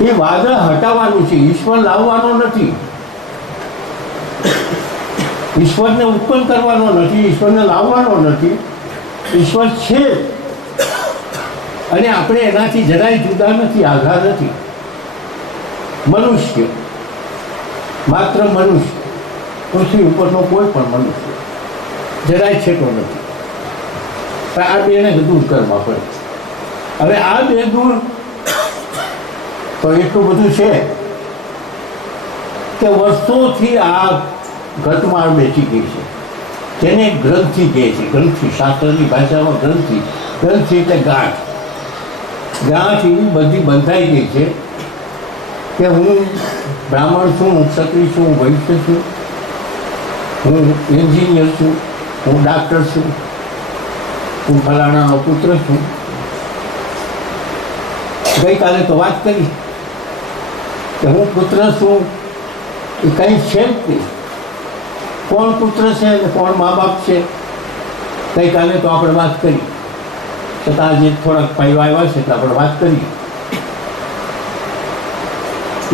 એ વાદળ હટાવવાનું છે, ઈશ્વર લાવવાનો નથી. ઈશ્વરને ઉત્પન્ન કરવાનો નથી, ઈશ્વરને લાવવાનો નથી. ઈશ્વર છે અને આપણે એનાથી જરાય જુદા નથી, આઘાત નથી. મનુષ્ય, માત્ર મનુષ્ય, પૃથ્વી ઉપરનો કોઈ પણ મનુષ્ય જરાય છેટો નથી. પણ આ બેને દૂર કરવા પડે. હવે આ બે દૂર તો એટલું બધું છે કે વર્ષોથી આ ઘટમાળ બેસી ગઈ છે, જેને ગ્રંથિ કહે છે. ગ્રંથિ, શાસ્ત્રની ભાષામાં ગ્રંથિ. ગ્રંથિ એટલે ગાંઠ. ગાંઠ એવી બધી બંધાઈ ગઈ છે કે હું બ્રાહ્મણ છું, હું ક્ષત્રિય છું, હું વૈશ્ય છું, હું એન્જિનિયર છું, હું ડાક્ટર છું, હું ફલાણાનો પુત્ર છું. ગઈકાલે તો વાત કરી કે હું પુત્ર છું એ કંઈ છે જ નહીં. કોણ પુત્ર છે અને કોણ મા બાપ છે ગઈકાલે તો આપણે વાત કરી. છતાં આજે થોડાક ભાઈઓ આવ્યા છે તો આપણે વાત કરીએ.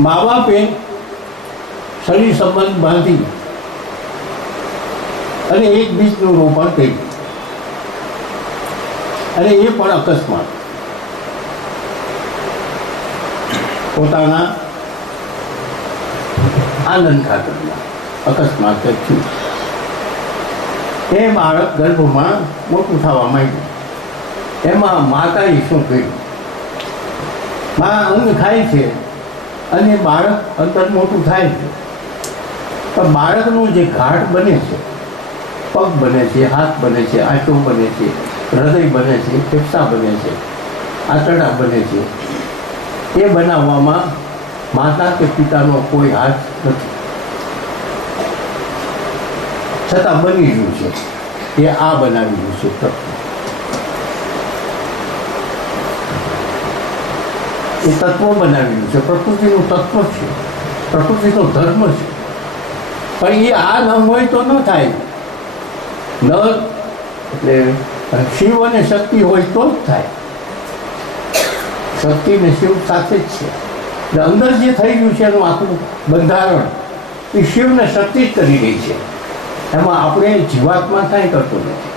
મા બાપે શરીર સંબંધ બાંધી અને એક બીજનું રોપણ કર્યું, અને એ પણ અકસ્માત. પોતાના આનંદ ખાતરમાં અકસ્માત થયું. એ બાળક ગર્ભમાં મોટું થવા માંડ્યું. એમાં માતાએ શું કર્યું? મા ઊંઘ ખાય છે અને બાળક અંદર મોટું થાય છે, પણ બાળકનું જે ઘાટ બને છે, પગ બને છે, હાથ બને છે, આંચો બને છે, હૃદય બને છે, ફેફસા બને છે, આંતરડા બને છે, એ બનાવવામાં માતા કે પિતાનો કોઈ હાથ નથી. છતાં બની રહ્યું છે. એ આ બનાવી રહ્યું છે તત્વ. એ તત્વો બનાવી રહ્યું છે. પ્રકૃતિનું તત્વ છે, પ્રકૃતિનો ધર્મ છે. પણ એ આ ન હોય તો ન થાય. ન એટલે શિવ અને શક્તિ હોય તો જ થાય. શક્તિ ને શિવ સાથે જ છે. એટલે અંદર જે થઈ ગયું છે એનું આખું બંધારણ એ શિવને શક્તિ જ કરી રહી છે. એમાં આપણે જીવાત્મા કાંઈ કરતો નથી.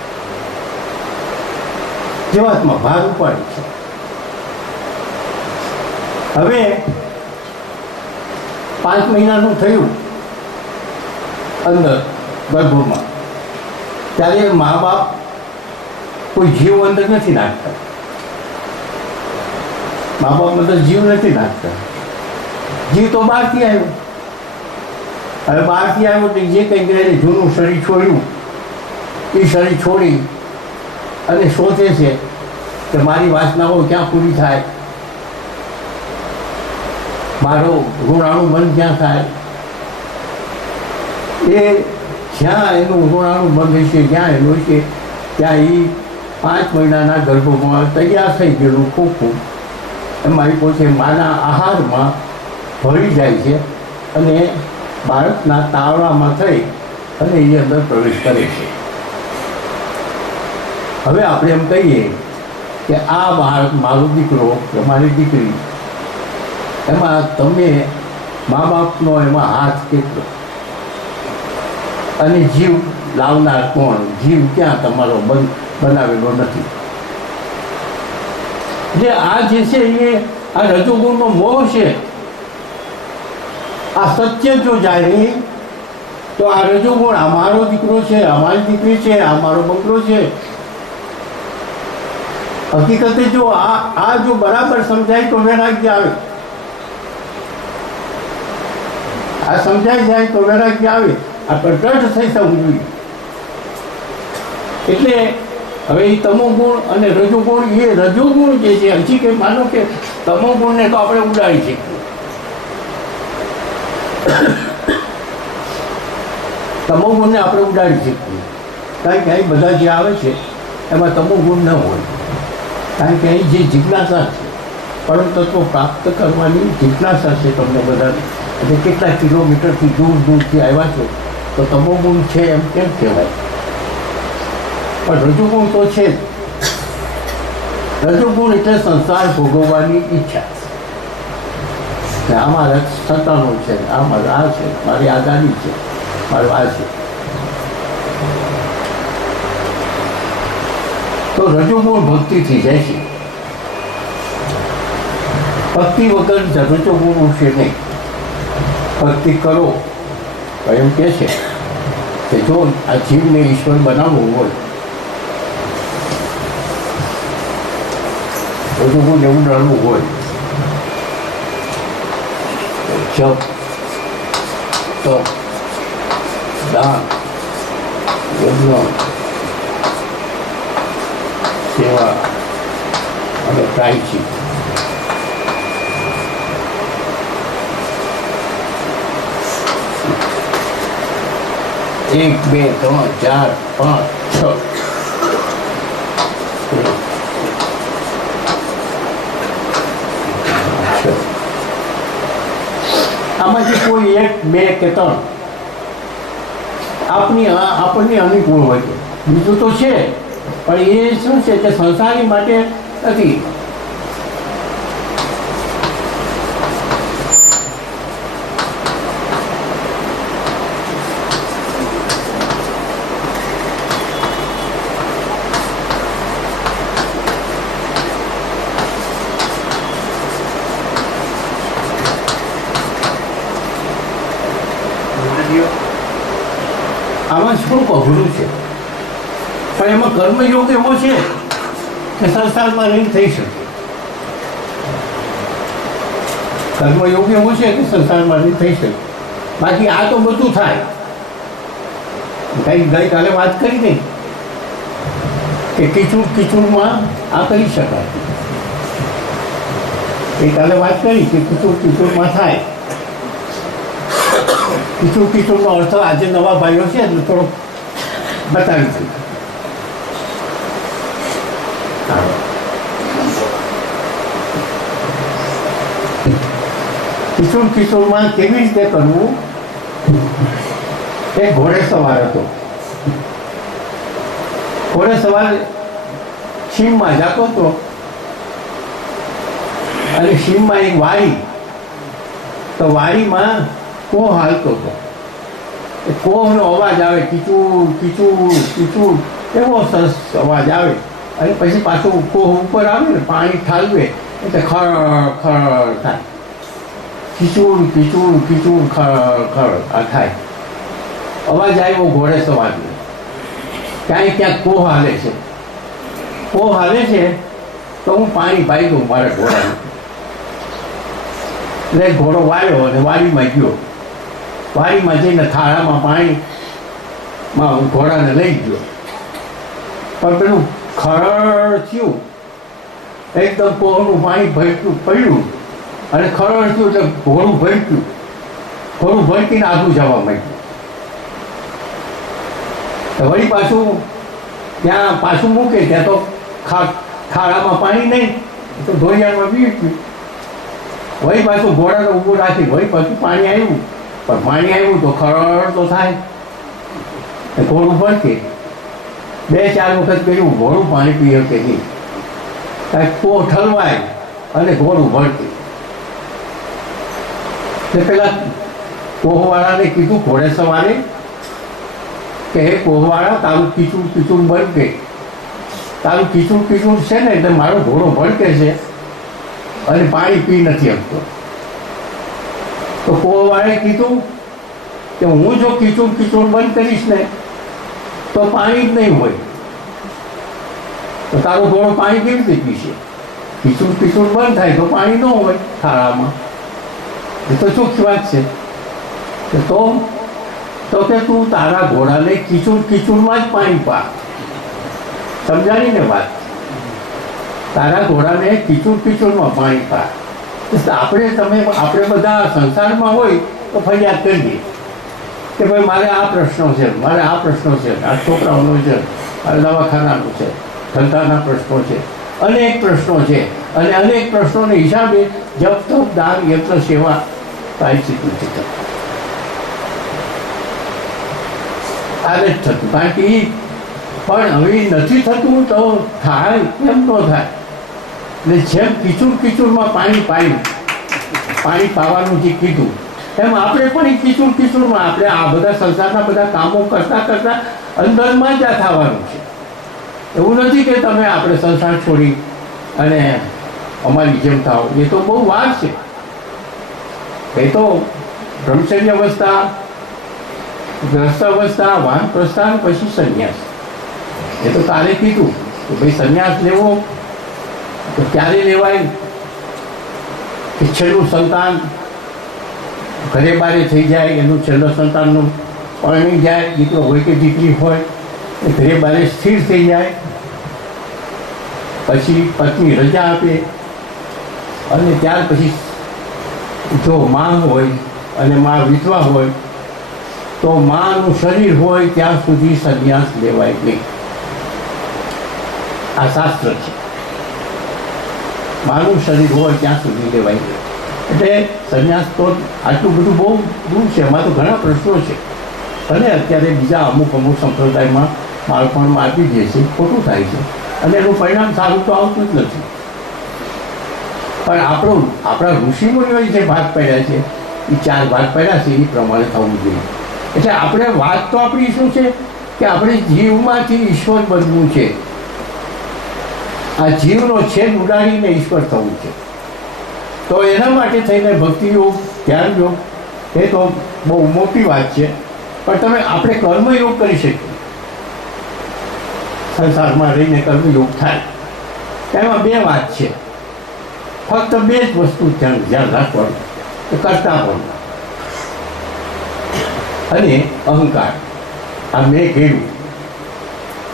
જીવાત્મા ભાર ઉપાડે છે. હવે 5 મહિનાનું થયું અંદર ગર્ભમાં, ત્યારે મા બાપ કોઈ જીવ અંદર નથી નાખતા. મા બાપ અંદર જીવ નથી નાખતા. જીવ તો બહારથી આવ્યો. હવે બહારથી આવ્યો તો જે કંઈ એને જૂનું શરીર છોડ્યું એ શરીર છોડી અને શોધે છે કે મારી વાસનાઓ ક્યાં પૂરી થાય, મારો ઋણાણું બંધ ક્યાં થાય. એ જ્યાં એનું ઋણાણું બંધ હશે, જ્યાં એનું હશે ત્યાં એ 5 મહિનાના ગર્ભમાં તૈયાર થઈ ગયેલું ખોખું એમાં પોતે માના આહારમાં ભળી જાય છે અને બાળકના તાવડામાં થઈ અને એ અંદર પ્રવેશ કરે છે. હવે આપણે એમ કહીએ કે આ બાળક મારો દીકરો કે મારી દીકરી, એમાં તમે મા બાપનો એમાં હાથ કેટલો અને જીવ લાવનાર કોણ? જીવ ક્યાં તમારો બનાવેલો નથી. જે આ જે છે એ આ રજોગુણનો મોહ છે. આ સત્ય જો જાય નહીં તો આ રજોગુણ અમારો દીકરો છે, અમારી દીકરી છે, અમારો બંગલો છે. હકીકતે જો આ જો બરાબર સમજાય તો વૈરાગ્ય આવે. આ સમજાઈ જાય તો વૈરાગ્ય આવે. આ પ્રગટ થઈ થવું જોઈએ. એટલે હવે એ તમોગુણ અને રજોગુણ, એ રજોગુણ જે છે હજી કે માનો કે તમોગુણને તો આપણે ઉડાડી શકીએ. તમોગુણને આપણે ઉડાડી શકીએ. કારણ કે અહીં બધા જે આવે છે એમાં તમોગુણ ન હોય. કારણ કે અહીં જે જિજ્ઞાસા છે, પરમ તત્વ પ્રાપ્ત કરવાની જિજ્ઞાસા છે તમને બધાને. એટલે કેટલા કિલોમીટરથી દૂરથી આવ્યા છો તો તમોગુણ છે એમ કેમ કહેવાય? પણ રજોગુણ તો છે જ. રજોગુણ એટલે સંસાર ભોગવવાની ઈચ્છા. ને આ મારા સત્તાનું છે, આ મારા આ છે, મારી આ ગાડી છે, મારું આ છે. તો રજોગુણ ભક્તિ થઈ જાય છે. ભક્તિ વગર રજોગુણ ઉઠશે નહીં. ભક્તિ કરો તો એમ કહે છે કે જો આ જીવને ઈશ્વર બનાવવું હોય, રજોગુણ એવું ડરવું હોય, જપ, તપ, દાન, યજ્ઞ, સેવા અને પ્રાયશ્ચિત. એક, બે, ત્રણ, ચાર, પાંચ, છ. આમાંથી કોઈ એક, બે કે ત્રણ આપણને અનુકૂળ હોય છે. બીજું તો છે પણ એ શું છે કે સંસારી માટે નથી. આમાં શું અઘરું છે, પણ એમાં કર્મયોગ એવો છે કે સંસારમાં નહીં થઈ શકે. કર્મયોગ એવો છે કે સંસારમાં નહીં થઈ શકે. બાકી આ તો બધું થાય. ગઈકાલે વાત કરી નહીં કે કિચુડમાં આ કરી શકાય. ગઈકાલે વાત કરી કે કિચુડમાં થાય. કિચુડનો અર્થ આજે નવા ભાઈઓ છે એટલે થોડો બતાવી દઉં. કિચુડમાં કેવી રીતે કરવું. એક ઘોડે સવાર હતો. ઘોડે સવાર સીમમાં જતો હતો અને સીમમાં એક વાડી. તો વાડીમાં કોહ હાલતો હતો. એ કોહનો અવાજ આવે, કીચુડ કીચુડ કીચુડ, એવો સરસ અવાજ આવે. અને પછી પાછું કોહ ઉપર આવે ને પાણી ઠાલવે એટલે ખળ ખળ થાય. કીચુડ કીચુડ કીચુડ ખળ ખળ આ થાય. અવાજ આવ્યો ઘોડે સવારનો. ક્યાંય ક્યાંક કોહ હાલે છે. કોહ હાલે છે તો હું પાણી પાઈ દઉં મારા ઘોડાને. એટલે ઘોડો વાળ્યો અને વાડીમાં ગયો. વાડીમાં જઈને થાળામાં પાણીમાં હું ઘોડાને લઈ ગયો. પણ પેલું ખરડ થયું, એકદમ કોહનું પાણી પડ્યું અને ખરડ થયું એટલે ઘોડું ભડક્યું. ઘોડું ભડકીને આગું જવા માંડ્યું. તો વળી પાછું ત્યાં પાછું મૂકે ત્યાં તો ખાડામાં પાણી નહીં, તો ધોરિયામાં પી ગયું. વળી પાછું ઘોડાને ઊભું રાખી વળી પાછું પાણી આવ્યું. પણ પાણી આવ્યું તો ખરડ તો થાય, ઘોડું ભડકે. 2-4 વખત કર્યું, ઘોડું પાણી પીએ કે નહીં. કાંઈક કોહ ઠલવાય અને ઘોડું ભડકે. એટલે પેલા કોહવાળાને કીધું ઘોડે સવારે કે હે કોહવાળા, તારું કીચુડ ભડકે. તારું કીચુડ છે ને એટલે મારો ઘોડો ભડકે છે અને પાણી પી નથી શકતો. તો કોહવાળાએ કીધું કે હું જો કીચુડ બંધ કરીશ ને તો પાણી જ નહીં હોય. તો તારો ઘોડો પાણી કેવી રીતે પીશે? કીચુડ બંધ થાય તો પાણી ન હોય થાળામાં. એ તો ચોખ્ખી વાત છે. તો કે તું તારા ઘોડાને કીચુડમાં જ પાણી પા. સમજાણી ને વાત? તારા ઘોડાને કીચુડમાં પાણી પા. આપણે બધા સંસારમાં હોય તો ફરિયાદ કરીએ કે ભાઈ મારે આ પ્રશ્નો છે, મારે આ પ્રશ્નો છે, આ છોકરાઓનો છે, મારે દવાખાનાનું છે, ધંધાના પ્રશ્નો છે, અનેક પ્રશ્નો છે. અને અનેક પ્રશ્નોને હિસાબે જપ તપ દાન યજ્ઞ સેવા પ્રાયશ્ચિત નથી થતું. આને જ થતું. કારણ કે પણ હવે નથી થતું તો થાય કેમ ન થાય? એટલે જેમ કીચુડમાં પાણી પાણી પાવાનું જે કીધું એમ આપણે પણ એ કિશોરમાં આપણે આ બધા સંસારના બધા કામો કરતાં કરતાં અંદરમાં જ આ થવાનું છે. એવું નથી કે તમે આપણે સંસાર છોડી અને અમારી જેમ થાવ, એ તો બહુ વાર છે. એ તો બ્રહ્મચર્ય અવસ્થા, ગ્રસ્ત અવસ્થા, વાનપ્રસ્થાન, પછી સંન્યાસ. એ તો તારે કીધું કે ભાઈ સંન્યાસ લેવો તો ક્યારે લેવાય કે છેલ્લું સંતાન ઘરે બારે થઈ જાય, એનું છેલ્લું સંતાનનું પરણી જાય, દીકરો હોય કે દીકરી હોય એ ઘરે બારે સ્થિર થઈ જાય, પછી પત્ની રજા આપે અને ત્યાર પછી જો માં હોય અને માં વિધવા હોય તો માનું શરીર હોય ત્યાં સુધી સંન્યાસ લેવાય નહીં. આ શાસ્ત્ર છે. માનું શરીર હોય ત્યાં સુધી લેવાય નહીં. એટલે સંન્યાસ તો આટલું બધું બહુ દૂર છે. એમાં તો ઘણા પ્રશ્નો છે. અને અત્યારે બીજા અમુક સંપ્રદાયમાં બાળપણમાં આપી દે છે, ખોટું થાય છે અને એનું પરિણામ સારું તો આવતું જ નથી. પણ આપણા ઋષિમુનિઓએ જે ભાગ પાડ્યા છે એ 4 ભાગ પાડ્યા છે, એ પ્રમાણે થવું જોઈએ. એટલે આપણે વાત તો આપણી શું છે કે આપણે જીવમાંથી ઈશ્વર બનવું છે. આ જીવનો છેદ ઉડાડીને ઈશ્વર થવું છે. તો એના માટે થઈને ભક્તિયોગ, ધ્યાન યોગ એ તો બહુ મોટી વાત છે. પણ તમે આપણે કર્મયોગ કરી શકીએ. સંસારમાં રહીને કર્મયોગ થાય એમાં 2 વાત છે. ફક્ત 2 જ વસ્તુ ધ્યાન રાખવાનું કે કરતાપણું અને અહંકાર. આ મેં કહેલું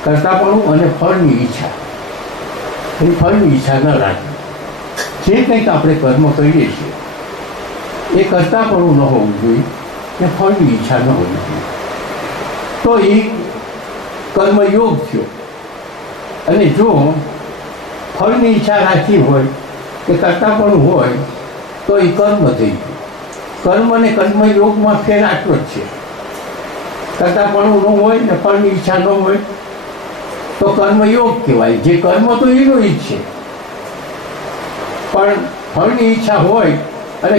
કરતાપણું અને ફળની ઈચ્છા. એની ફળની ઈચ્છા ન રાખવી. જે કંઈક આપણે કર્મ કરીએ છીએ એ કરતાપણું ન હોવું જોઈએ ને ફળની ઈચ્છા ન હોવી જોઈએ. તો એ કર્મયોગ થયો. અને જો ફળની ઈચ્છા રાખી હોય કે કરતાપણું હોય તો એ કર્મ થઈ ગયું. કર્મ અને કર્મયોગમાં ફેર આટલો જ છે. કરતાપણું ન હોય ને ફળની ઈચ્છા ન હોય તો કર્મયોગ કહેવાય. જે કર્મ તો એનો જ છે, પણ ફળની ઈચ્છા હોય અને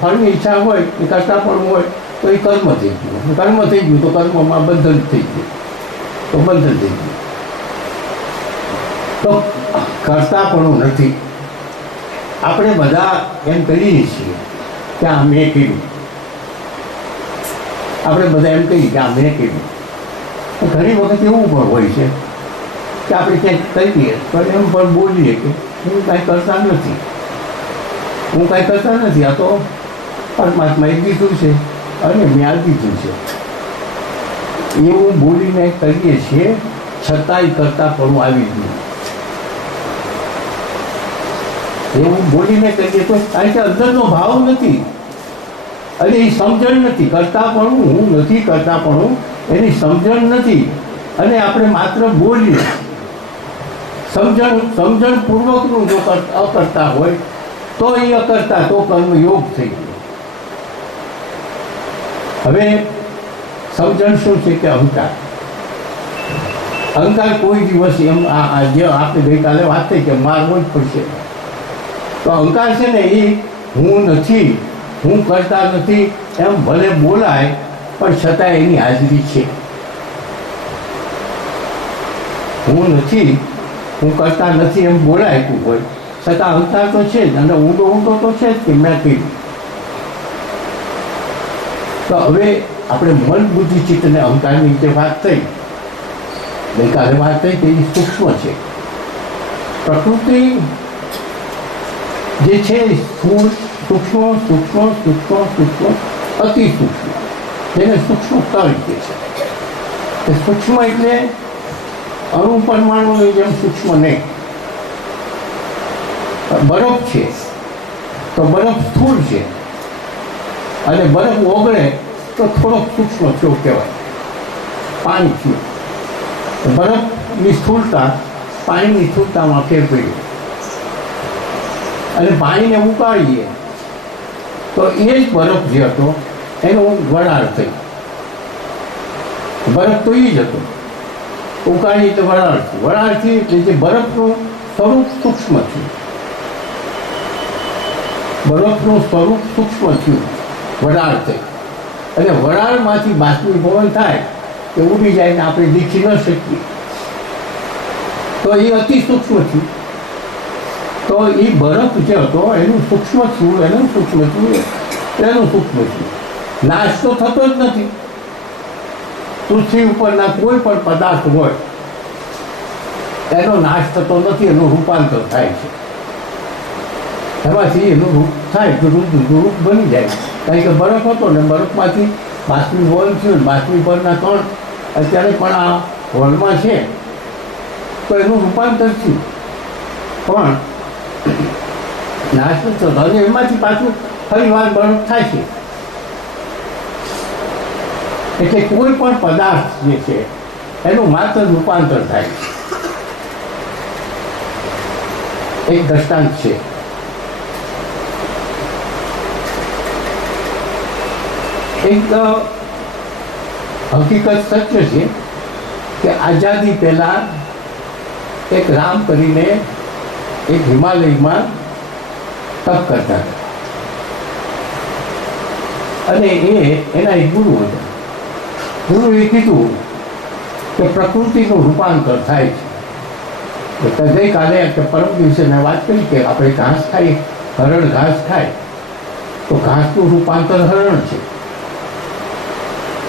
ફળની ઈચ્છા હોય એ કરતાપણું હોય તો એ કર્મ થઈ ગયું. કર્મ થઈ ગયું તો કર્મમાં બંધન થઈ ગયું. તો બંધન થઈ ગયું. તો કરતાપણું નથી. આપણે બધા એમ કહીએ છીએ કે આ મેં કર્યું. આપણે બધા એમ કહીએ કે આ મેં કર્યું. ઘણી વખત એવું પણ હોય છે કે આપણે ક્યાંક કહીએ તો એમ પણ બોલીએ કે હું કાંઈ કરતા નથી, હું કાંઈ કરતા નથી, આ તો પરમાત્માએ દીધું છે અને મેં આ દીધું છે. એવું બોલીને કહીએ છીએ, છતાંય કરતાપણું આવી ગયું. એવું બોલીને કહીએ તો કારણ કે અંદરનો ભાવ નથી અને એ સમજણ નથી. કરતાપણું હું નથી, કરતાપણું એની સમજણ નથી અને આપણે માત્ર બોલીએ. સમજણપૂર્વકનું જો અકર્તા હોય તો એ અકર્તા, તો કર્મયોગ થઈ ગયો. હવે સમજણ શું છે કે અહંકાર. અહંકાર કોઈ દિવસ એમ જે આપણે ગઈકાલે વાત થઈ કે મારવો જ પડશે. તો અહંકાર છે ને એ હું નથી, હું કરતા નથી એમ ભલે બોલાય પણ છતાં એની હાજરી છે. હું નથી, હું કરતા નથી એમ બોલાયતું હોય છતાં અહંકાર તો છે જ અને ઊંડો તો છે જ કે મેં કર્યું. તો હવે આપણે મન, બુદ્ધિ, ચિત્ત અને અહંકારની જે વાત થઈ ગઈકાલે વાત થઈ કે એ સૂક્ષ્મ છે. પ્રકૃતિ જે છે સ્થૂળ, સૂક્ષ્મ, સૂક્ષ્મ, સૂક્ષ્મ, સૂક્ષ્મ, અતિ સૂક્ષ્મ, જેને સૂક્ષ્મ સ્તર કહે છે. સૂક્ષ્મ એટલે અણુ પરમાણુની જેમ સૂક્ષ્મ નહીં. બરફ છે તો બરફ સ્થૂળ છે અને બરફ ઓગળે તો થોડોક સૂક્ષ્મ થયો કહેવાય. પાણી થયું, બરફની સ્થૂળતા પાણીની સ્થૂળતામાં ફેર પડ્યો અને પાણીને ઉકાળીએ તો એ જ બરફ જે હતો એનો વરાળ થઈ. બરફ તો એ જ હતો, ઉકાળીએ તો વરાળ થયું. વરાળથી જે બરફનું સ્વરૂપ સૂક્ષ્મ થયું. બરફનું સ્વરૂપ સૂક્ષ્મ થયું, વરાળ થઈ, અને વરાળમાંથી બાષ્પીભવન થાય એ ઉડી જાય ને આપણે દીખી ન શકીએ, તો એ અતિ સૂક્ષ્મ થયું. તો એ બરફ જે હતો એનું સૂક્ષ્મ થયું, એનું સૂક્ષ્મ થયું, એનું સૂક્ષ્મ થયું. નાશ તો થતો જ નથી. પૃથ્વી ઉપરના કોઈ પણ પદાર્થ હોય એનો નાશ થતો નથી, એનું રૂપાંતર થાય છે. એમાંથી એનું રૂપ થાય તો રૂપ બની જાય. કારણ કે બરફ હતો ને બરફમાંથી બાષ્પીભવન થયું, બાષ્પીભવનના કણ અત્યારે પણ આ હોલમાં છે, તો એનું રૂપાંતર થયું, પણ નાશ નથી થતો. અને એમાંથી પાછું ફરી વાર બરફ થાય છે. એટલે કોઈ પણ પદાર્થ જે છે એનું માત્ર રૂપાંતર થાય છે. એક દ્રષ્ટાંત છે. એક હકીકત સત્ય છે કે આઝાદી પહેલાં એક રામ કરીને એક હિમાલયમાં તપ કરતા હતા, અને એના એક ગુરુ હતા. ગુરુએ કીધું કે પ્રકૃતિનું રૂપાંતર થાય છે. તો ગઈકાલે કે પરમ દિવસે મેં વાત કરી કે આપણે ઘાસ ખાઈએ, હરણ ઘાસ ખાય તો ઘાસનું રૂપાંતર હરણ છે.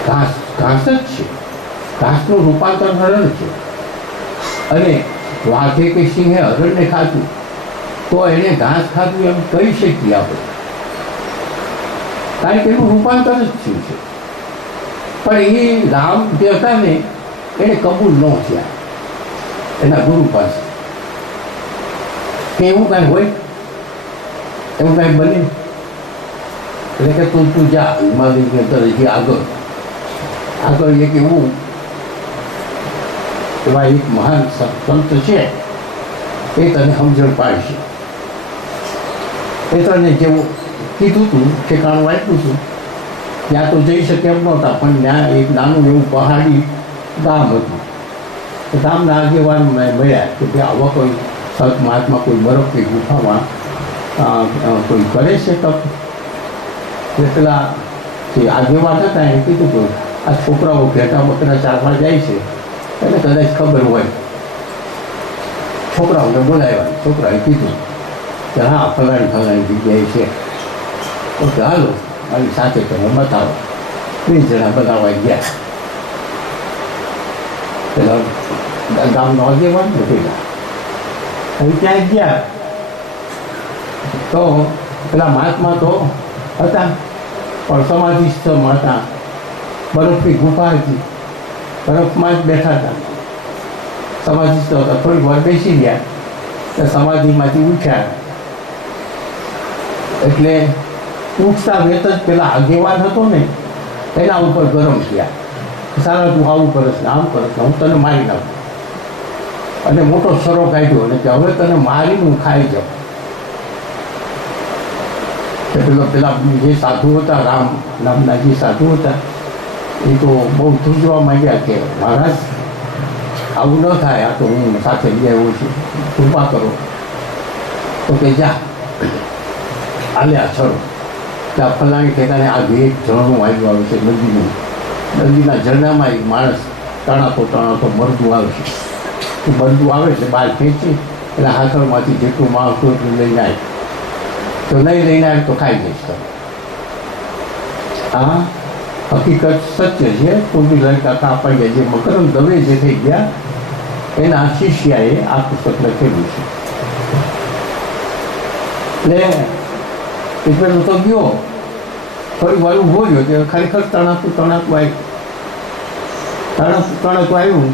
ઘાસ ઘાસ જ છે, ઘાસનું રૂપાંતર હરણ છે. અને વાઘે કે સિંહે હરણને ખાધું તો એને ઘાસ ખાધું એમ કહી શકીએ આપણે, કારણ કે એનું રૂપાંતર જ થયું છે. પણ એ રામ જે હતા ને એને કબૂલ ન થયા એના ગુરુ પાસે કે એવું કાંઈ હોય, એવું કાંઈ બને. એટલે કે તું જા હિમાલયની અંદર હજી આગળ એક એવું એવા એક મહાન સંત છે એ તને સમજણ પાડશે. એ તને જેવું કીધું હતું ઠેકાણું આપ્યું હતું ત્યાં તો જઈ શકે એમ નહોતા, પણ ત્યાં એક નાનું એવું પહાડી ગામ હતું. ગામના આગેવાન મળ્યા કે ભાઈ આવા કોઈ સંત મહાત્મા કોઈ બરફની ગુફામાં કોઈ કરે છે તપ. એટલે પેલા જે આગેવાન હતા એને કીધું કે આ છોકરાઓ ઘેટા બકરા ચારવા જાય છે એને કદાચ ખબર હોય. છોકરાઓને બોલાવ્યા. છોકરાએ કીધું કે હા ફલાણી જગ્યાએ છે. તો કે હાલો મારી સાથે તમે બતાવો. 20 જણા બતાવવા ગયા. પેલા ગામનો આગેવાન પેલા હવે ત્યાં ગયા તો પેલા મહાત્મા તો હતા પણ સમાધિસ્થમાં હતા. બરફની ગુફા હતી, બરફમાં જ બેઠા હતા, સમાધિસ્થ હતા. થોડીક વાર બેસી ગયા તો સમાધિમાંથી ઉઠ્યા. એટલે ઉઠતા વેત જ પેલા આગેવાન હતો ને એના ઉપર ગરમ થયા. સારા તું આવું કરશ ને આમ કરશ ને હું તને મારી નાખું. અને મોટો સરો કાઢ્યો અને કે હવે તને મારીને હું ખાઈ જાઉં. પેલા જે સાધુ હતા, રામ નામના જે સાધુ હતા એ તો બહુ ધ્રુજવા માંડ્યા કે મહારાજ આવું ન થાય, આ તો હું સાથે લઈ આવ્યો છું, કૃપા કરો. તો કે જા હાલ્યા છરો ત્યાં ફલાણી ઠેકાને આ એક ઝરણું આવ્યું આવે છે નદીનું. નદીના ઝરણામાં એક માણસ તણાતો મરદું આવે છે. એ મરદું આવે છે બહાર ખેંચી એટલે હાથળમાંથી જેટલું માણસ હોય એટલું લઈને આવે. તો નહીં લઈને આવે તો ખાઈ જઈશ તમે. આ હકીકત સત્ય છે. પૂર્વી લંકા કાપડિયા જે મકરંદ દવે જે થઈ ગયા એના શિષ્યાએ આ પુસ્તક લખેલું છે. એટલે એ પેલો તો ગયો થોડી વાર ઊભો ગયો કે ખરેખર તણાતું આવ્યું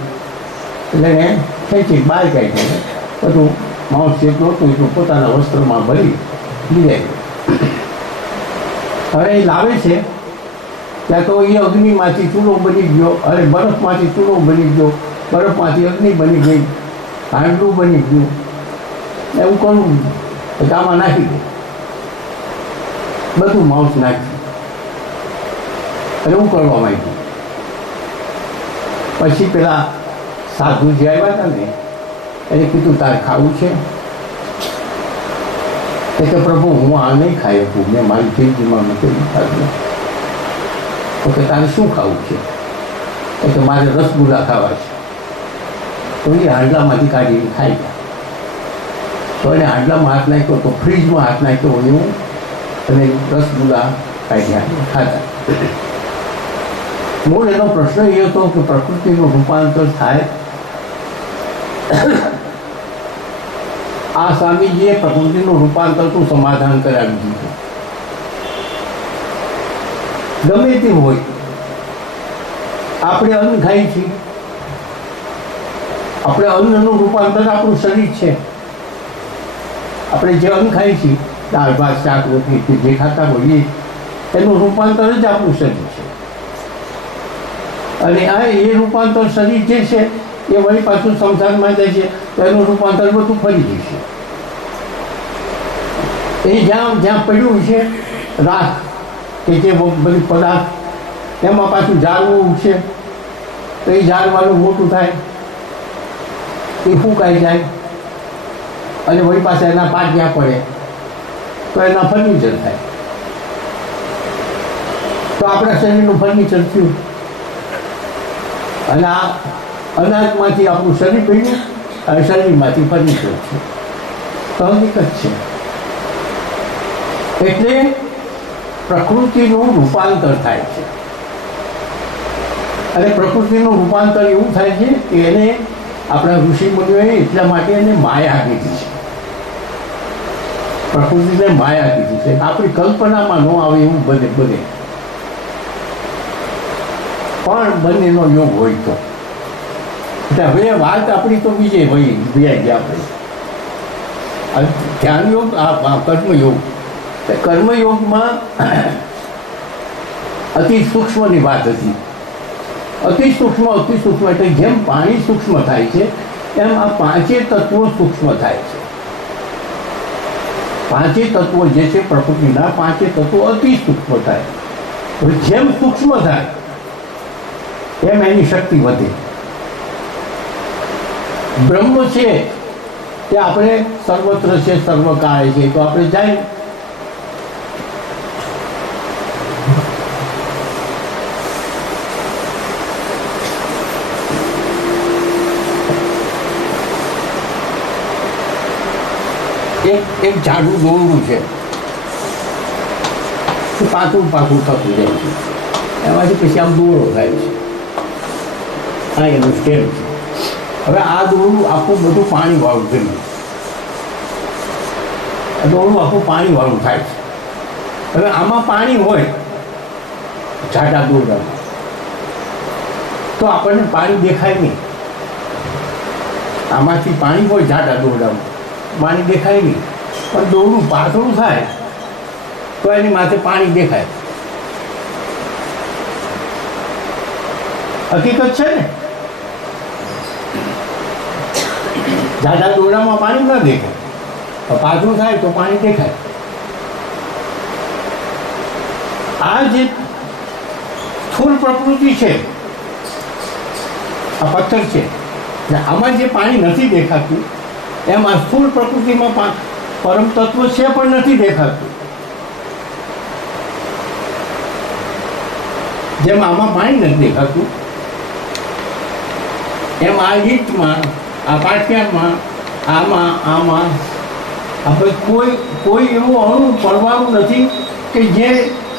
એટલે એને ખેંચી બહાર કાઢી બધું માણસ જેટલું હતું એટલું પોતાના વસ્ત્રમાં ભરી લઈ આવ્યું. હવે એ લાવે છે ત્યાં તો એ અગ્નિમાંથી ચૂલો બની ગયો, અરે બરફમાંથી ચૂલો બની ગયો, બરફમાંથી અગ્નિ બની ગઈ, હાંડલું બની ગયું. એવું કરવું આમાં નાખી દે, બધું માઉસ નાખ્યું અને એવું કરવા માંગ્યું. પછી પેલા સાધુ જે આવ્યા હતા ને એને કીધું તારે ખાવું છે? કે પ્રભુ હું આ નહીં ખાઈ શકું, મેં મારી જિંદગીમાં મેં કંઈ ખાધું. તો કે તારે શું ખાવું છે? કે મારે રસગુલ્લા ખાવા છે. તો એ હાંડલામાંથી કાઢીને ખાઈ ગયા. તો એને હાંડલામાં હાથ નાખ્યો, તો ફ્રીજમાં હાથ નાખ્યો એવું અને રસગુલ્લા કાઢ્યા ખાધા. મૂળ એનો પ્રશ્ન એ હતો કે પ્રકૃતિનું રૂપાંતર થાય. આ સ્વામીજીએ પ્રકૃતિનું રૂપાંતરનું સમાધાન કરાવી દીધું. ગમે તે હોય, આપણે અન્ન ખાઈએ છીએ, આપણે અન્નનું રૂપાંતર આપણું શરીર છે. આપણે જે અન્ન ખાઈએ છીએ, દાળ ભાત શાક રોટલી જે ખાતા હોઈએ એનું રૂપાંતર જ આપણું શરીર છે. અને આ એ રૂપાંતર શરીર જે છે એ વળી પાછું સંસારમાં જાય છે, તો એનું રૂપાંતર બધું ફરી જશે. એ જ્યાં જ્યાં પડ્યું છે રાખ કે જે બધી પદાર્થ, એમાં પાછું ઝાડવું ઉગશે, તો એ ઝાડવાનું મોટું થાય, એ ફૂંકાઈ જાય, અને વળી પાસે એના પાટિયા પડે તો એના ફર્નિચર થાય. તો આપણા શરીરનું ફર્નિચર થયું. અને આ અનાજમાંથી આપણું શરીર બન્યું અને શરીરમાંથી ફર્નિચર છે. તો હકીકત છે. એટલે પ્રકૃતિનું રૂપાંતર થાય છે. અને પ્રકૃતિનું રૂપાંતર એવું થાય છે કે એને આપણા ઋષિમુનિઓએ એટલા માટે એને માયા કીધી છે. પ્રકૃતિને માયા કીધી છે. આપણી કલ્પનામાં ન આવે એવું બને પણ બંનેનો યોગ હોય તો. એટલે હવે વાત આપણી તો બીજે હોય ભીઆઈ ગયા આપણે. ધ્યાન યોગ, આ કર્મયોગ. કર્મયોગમાં અતિ સૂક્ષ્મની વાત હતી. અતિ સૂક્ષ્મ એટલે જેમ પાણી સૂક્ષ્મ થાય છે એમ આ પાંચે તત્વો સૂક્ષ્મ થાય છે. પાંચે તત્વો જે છે પ્રકૃતિના, પાંચે તત્વો અતિ સૂક્ષ્મ થાય. જેમ સૂક્ષ્મ થાય એમ એની શક્તિ વધે. બ્રહ્મ છે તે આપણે સર્વત્ર છે, સર્વકાળે છે, તો આપણે જાય. એક જાડું દોરડું છે, પાતળું થતું જાય છે, એમાંથી પછી આમ દોરડો થાય છે. આ એનું સ્ટેપ છે. હવે આ દોરડું આખું બધું પાણીવાળું કર્યું. આ દોરડું આખું પાણીવાળું થાય છે. હવે આમાં પાણી હોય જાડા દોરડામાં, તો આપણને પાણી દેખાય નહીં. આમાંથી પાણી હોય જાડા દોરડામાં, પાણી દેખાય નહીં. પણ દોરડું પાતળું થાય તો એની માથે પાણી દેખાય. હકીકત છે ને. જાડા દોરડામાં પાણી ન દેખાય, પાતળું થાય તો પાણી દેખાય. આ જે સ્થૂળ પ્રકૃતિ છે, આ પથ્થર છે, આમાં જે પાણી નથી દેખાતું એમ આ સ્થૂળ પ્રકૃતિમાં પરમ તત્વ છે પણ નથી દેખાતું. જેમ આમાં પાણી નથી દેખાતું એમ આ ઈંટમાં, આ પાટિયામાં, આમાં આપણે કોઈ એવું અણુ પરમાણુ નથી કે જે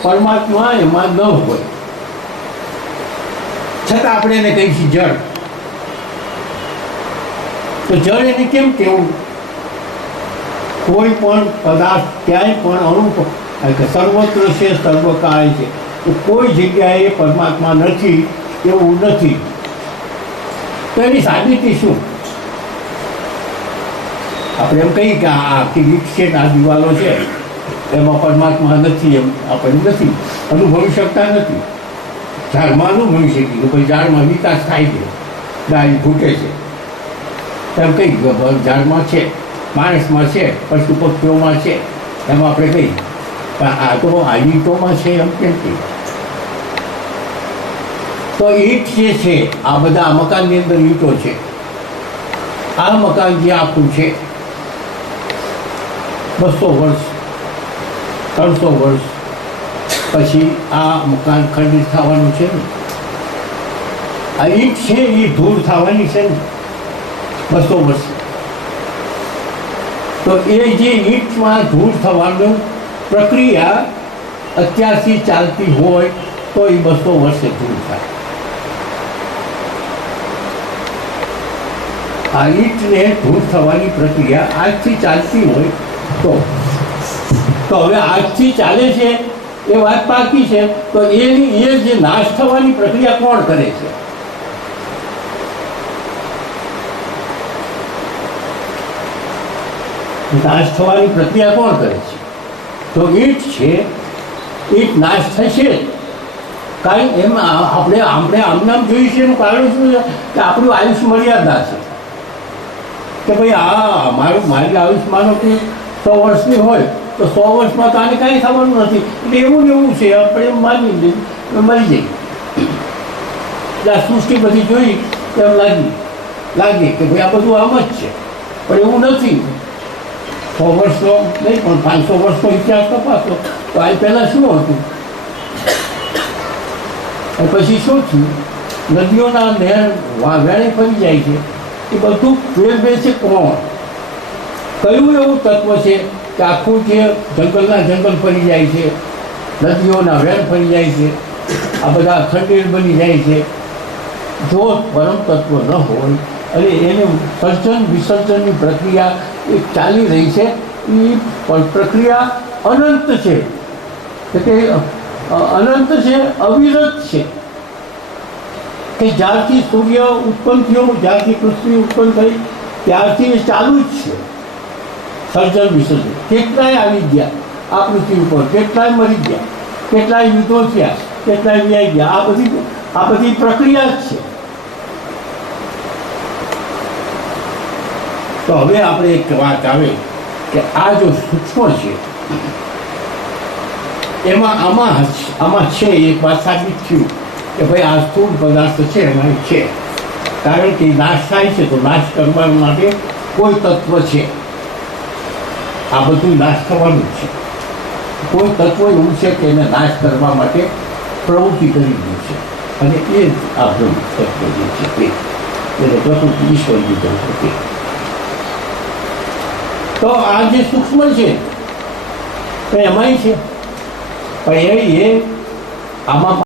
પરમાત્મા એમાં ન હોય. છતાં આપણે એને કહીશું જળ. તો જળ એને કેમ કહેવું? કોઈ પણ પદાર્થ ક્યાંય પણ અણુ સર્વત્ર છે, સર્વકાળે છે, તો કોઈ જગ્યાએ પરમાત્મા નથી એવું નથી. તો એની સાબિતી શું? આપણે એમ કહીએ કે આ આખી રીત છે, આ દિવાલો છે, એમાં પરમાત્મા નથી, એમ આપણે નથી અનુભવી શકતા નથી. ઝાડમાં અનુભવી શકીએ કે ભાઈ ઝાડમાં વિકાસ થાય છે, ડાળી ફૂટે છે, એમ કઈ ઝાડમાં છે, માણસમાં છે, પશુ પક્ષીઓમાં છે, એમાં આપણે કહીએ. પણ આ તો આ ઈંટોમાં છે એમ કેમ કહીએ? તો ઈંટ જે છે, આ બધા મકાનની અંદર ઈંટો છે. આ મકાન જે આખું છે 200 વર્ષ 300 વર્ષ પછી આ મકાન ખંડિત થવાનું છે ને, આ ઈંટ છે એ ધૂળ થવાની છે ને 200 વર્ષ. તો એ જે ઈંટમાં ધૂળ થવાની પ્રક્રિયા અત્યારથી ચાલતી હોય તો એ 200 વર્ષે ધૂળ થાય. આ ઈંટને ધૂળ થવાની પ્રક્રિયા આજથી ચાલતી હોય તો હવે આજથી ચાલે છે એ વાત પાકી છે. તો એ જે નાશ થવાની પ્રક્રિયા કોણ કરે છે? નાશ થવાની પ્રક્રિયા કોણ કરે છે? તો ઈંટ છે, ઈંટ નાશ થશે. કારણ એમાં આપણે આમનામ જોયું છે એનું કારણ શું છે કે આપણું આયુષ્ય મર્યાદા છે કે ભાઈ મારી આયુષ્ય માનો કે 100 વર્ષની હોય તો 100 વર્ષમાં તો આને કાંઈ થવાનું નથી, એટલે એવું ને એવું છે, આપણે એમ માની લઈએ મરી જઈએ. એટલે આ સૃષ્ટિ બધી જોઈ એમ લાગી કે ભાઈ આ બધું આમ જ છે, પણ એવું નથી. 100 વર્ષનો નહીં પણ 500 વર્ષનો ઇતિહાસ તપાસો તો આ પહેલાં શું હતું અને પછી શું થયું? નદીઓના નહેર વેણે ફરી જાય છે. એ બધું ફેરવે છે કોણ? કયું એવું તત્વ છે કે આખું જે જંગલના જંગલ ફરી જાય છે, નદીઓના વેણ ફરી જાય છે, આ બધા ખંડેર બની જાય છે? જો પરમ તત્વ ન હોય અને એને સર્જન વિસર્જનની પ્રક્રિયા એ ચાલી રહી છે, એ પ્રક્રિયા અનંત છે, કે અનંત છે, અવિરત છે. કે જ્યારથી સૂર્ય ઉત્પન્ન થયો, જ્યારથી પૃથ્વી ઉત્પન્ન થઈ ત્યારથી એ ચાલુ જ છે સર્જન વિસર્જન. કેટલાય આવી ગયા આ પૃથ્વી ઉપર, કેટલાય મરી ગયા, કેટલાય યુદ્ધો થયા, કેટલાય વ્યાઈ ગયા. આ બધી પ્રક્રિયા જ છે. તો હવે આપણે એક વાત આવે કે આ જો સૂક્ષ્મ છે એમાં આમાં છે એક વાત સાબિત થયું કે ભાઈ આ સ્થૂળ પદાર્થ છે એમાં છે. કારણ કે નાશ થાય છે તો નાશ કરવા માટે કોઈ તત્વ છે. આ બધું નાશ થવાનું છે. કોઈ તત્વ એવું છે કે એને નાશ કરવા માટે પ્રવૃત્તિ કરી રહ્યું છે અને એ જ આ બ્રહ્મ તત્વ જે છે તે એને પ્રકૃતિ ઈશ્વરની પ્રકૃતિ. તો આ જે સૂક્ષ્મ છે તો એમાંય છે, પણ એ આમાં